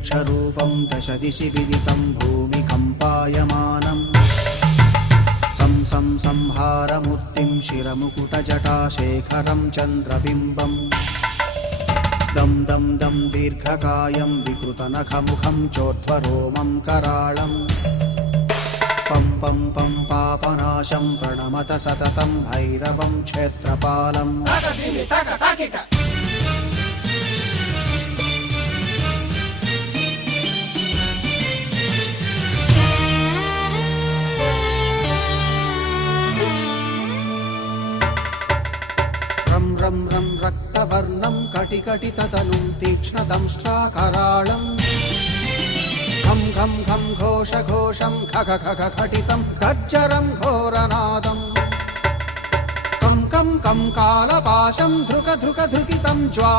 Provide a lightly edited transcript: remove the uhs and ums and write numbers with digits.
वृक्षरूपं दशदिशि विदितं भूमिकम्पायमानम् संहारमूर्तिं शिरमुकुटजटाशेखरं चन्द्रबिम्बम् दं दं दं दीर्घकायं विकृतनखमुखं चोर्ध्वरोमं कराळम् पं पं पं पापनाशं प्रणमत सततं भैरवं क्षेत्रपालम् रं रं रं रक्तवर्णं कटिकटिततनुं तीक्ष्णदंष्ट्राकराळम् घं घं घं घोषघोषं खग खग खटितं गर्जरं घोरनादम् कं कं कं कालपाशं धृक धृक धृकितं ज्वा